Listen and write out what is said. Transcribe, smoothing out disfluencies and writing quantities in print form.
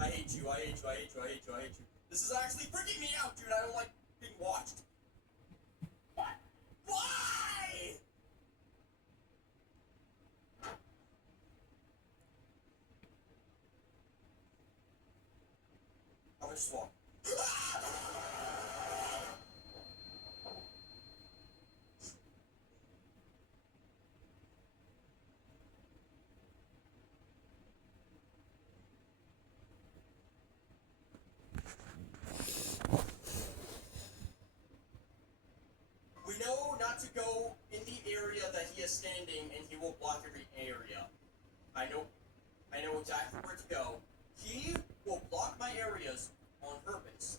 I hate you, I hate you, I hate you, I hate you, I hate you. This is actually freaking me out, dude. I don't like being watched. What? Why? I'm gonna swap. We know not to go in the area that he is standing, and he will block every area. I know exactly where to go. He will block my areas on purpose.